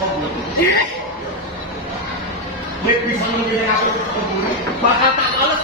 Nek bisa ngene aku bakal tak bales.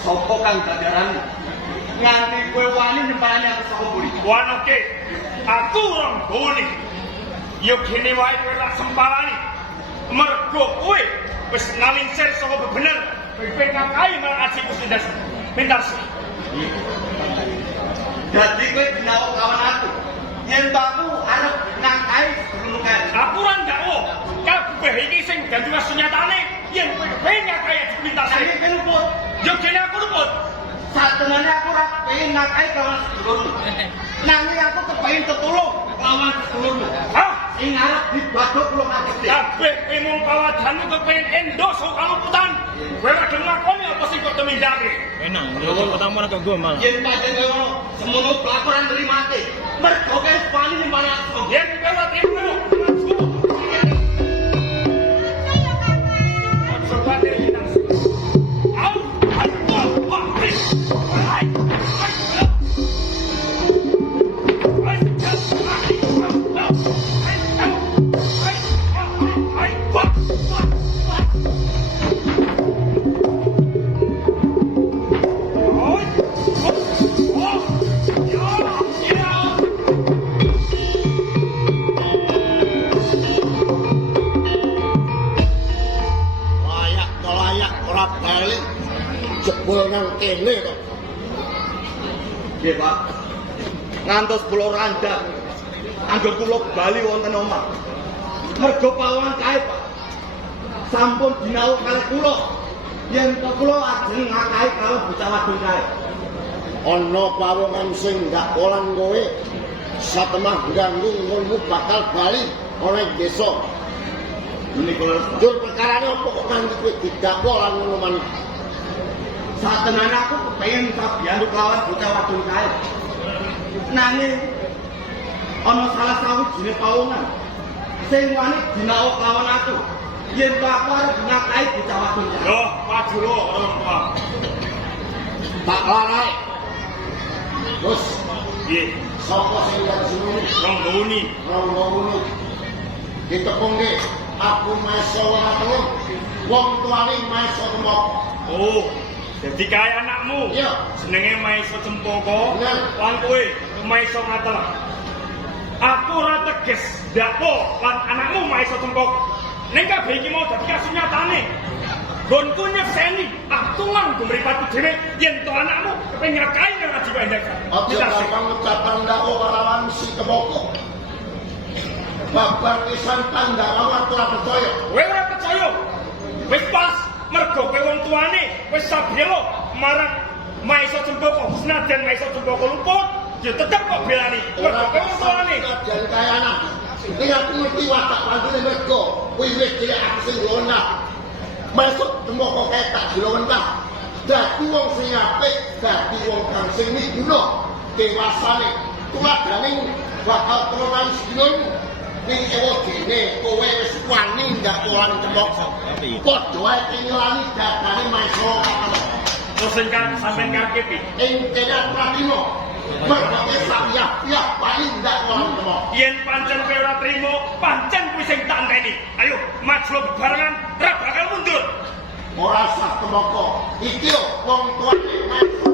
Sopo kang dadaran nganti kowe wani nyempani aku saka mburi. Wanoke, aku orang boni. Yo kene wae kowe lak sempalani. Mergo kowe wis nalinsir saka bebener. Kowe ngakai marang aji Gusindas. Pintar sih. Dadi kowe dinawa kawan aku. Yen aku arep ngakai sebelum kan. Aku ora ndakwo. Kabeh iki sing dadi wasunyatane yen kowe kepengin ngakai aji pintar sih. Iki kan luput. Yo kene aku luput. Satemene aku ora kepengin ngakai kawan sedulurmu. Nanging aku kepengin tetulung kawan sedulurmu. Hah? Sing arep dibadhok kula ngabekti. Kabeh emong kawadanmu kepengin endos karo kaluputan. Kowe lagi nglakoni apa sing kok temindake? Enak, yo pertama ora ganggu malah. Yen pancen kowe semono pelaporan nrimake. Mergo kowe wani nyempani aku. Yen kowe trimo, jebol nang kene kok. Nggih, Pak. Ngantos kula randhak angger kula bali wonten omah. Mergo pawon kae, Pak. Sampun dinawu kalih kula yen to kula ajeng ngakahi karo bocah wadon kae. ana pawongan sing ndak olan kowe satemah ganggu ngono bakal bali ana ing desa. Menika Jur perkarane apa kok nganti kowe didakwa lan ngono maneh. satenane aku kepengin sabiyantu kelawan bocah wadon kae. Nanging ana salah sawijine pawongan sing wani dinaok lawan aku. Yen to aku arep ngakai bocah wadon kae. Loh, maju lo orang tua. Tak larai. Terus Iya, sapa sing ndak sini? orang Doni. Ngono. Ditepungke aku meso ora wong tuane meso temok. Oh, jadi kayak anakmu. Iya. Senenge Maiso Cempoko. Bener. Lan kowe Maiso Ngatel. Aku ora teges dakpo lan anakmu Maiso Cempoko. Ning kabeh iki mau dadi kasunyatane. Gonku nyekseni, aku lan mripatku dhewe yen to anakmu kepengin nyakai karo Haji Pendek. Aja gampang ngucapan ndako kalawan si temoko. Babar pisan tandarawan ora percaya. Kowe ora percaya. Wis pas mergo kowe wong tuane wis sabelo marang Maiso Cempoko. Senajan Maiso Cempoko luput, ya tetep kok belani. Mergo Ora kowe wong tuane. kajan kaya anak. Ning aku ngerti watak pantune mergo kuwi wis cilik aku sing lonah. Masuk temoko kae tak dilonah. Dadi wong sing apik, dadi wong kang sing miguna dewasane. Tuladhaning bakal turunan sedulur ning ewo dene kowe wis wani ndak olan temoko. Padha wae nyelani dadane Maiso. Terus ingkang sampean karepe. Ing kene pratimo. Mergo sak paling ndak olan temoko. Yen pancen kowe ora trimo, pancen kuwi sing tak enteni. Ayo, maju bebarengan, ora bakal mundur. Ora sah temoko. Iki lho wong tuane Maiso.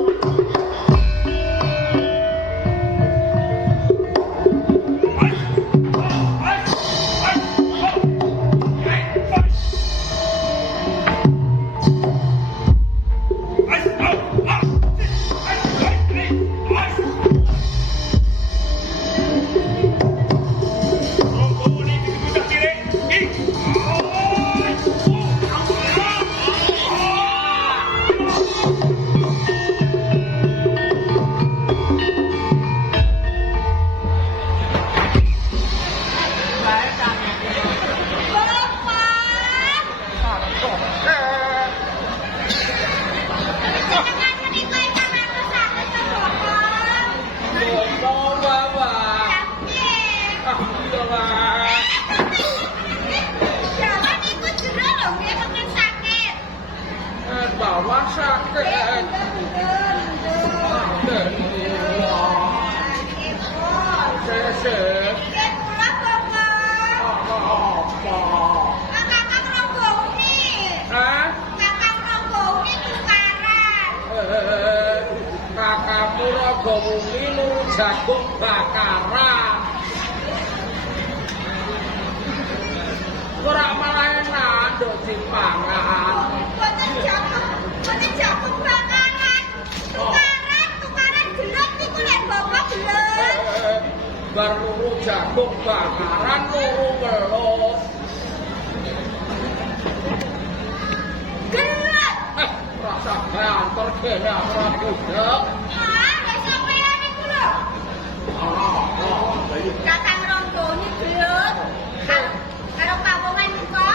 Bawa sakit. Sesek. Kakakmu Raga Muni nuru jagung bakaran. Ora malah enak nduk dipangan. Tukaran gelut niku lek bapak gelut. Bar nuru jagung bakaran nuru welut. Gelut. Rasa banter kene ora budek. Ah, wis sampeyan niku lho. Kakang Ronggoni gelut. Karo pawongan niku.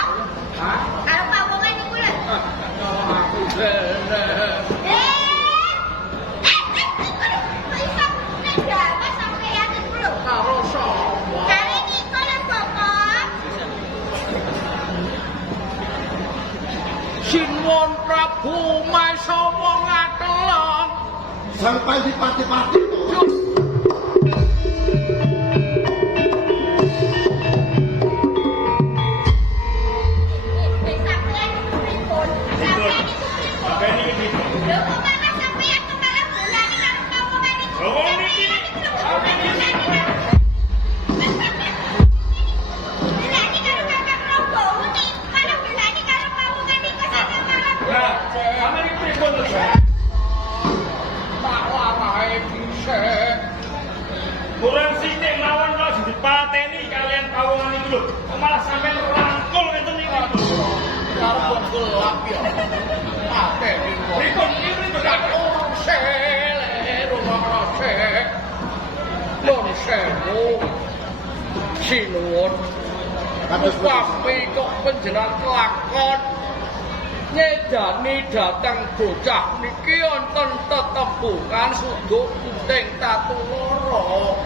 Hah? Karo pawongan niku lho. Kalau aku kene. Iso nek jawa sampeyan niku lho. Karo sapa? Kare niku lho bapak. Sinuwun Prabu Maesa wong atelah. Sampai di pati-pati. Sampeyan niku pripun? Sampeyan niku pripun? Sampeyan iki pripun? Lho kok malah sampeyan kemarin belani karo pawongan niku. Lho wong niki. Belani karo kakang Ronggoni, malah belani karo pawongan niku sampeyan. Lah, sampeyan iki pripun to? Tak larae dhisik. Kurang sithik mawon kok dipateni kalian pawongan iki lho. Kok malah sampeyan rangkul ngeten niku. Karo gelap ya. Ate iki kok. Pripun iki pripun? Gak urung seler. Sinuwun. Upami kok panjenengan kelakon nyedani dhateng bocah niki wonten tetembungan suduk puting tatu loro.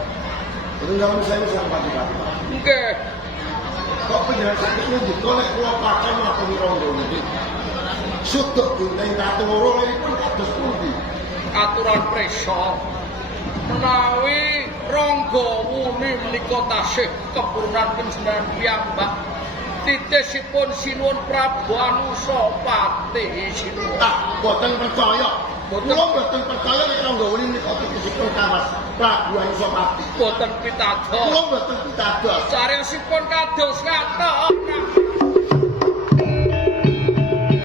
Jangan saya sampai di Pak. Nggih. Kok penjelasan ini ditolak keluar pakai maupun rondo ini. Sudut gunting tatu loro ini pun kados pundi. Aturan presa menawi Rangga Muni menika tasih kepurunan panjenengan piyambak titisipun sinuwun Prabu Anusapati sinuwun. Boten percaya. Kula boten percaya nek Rangga Muni menika titisipun kawas Prabu Anusapati. Boten pitados. Kula boten pitados. Cariyosipun kados ngaten.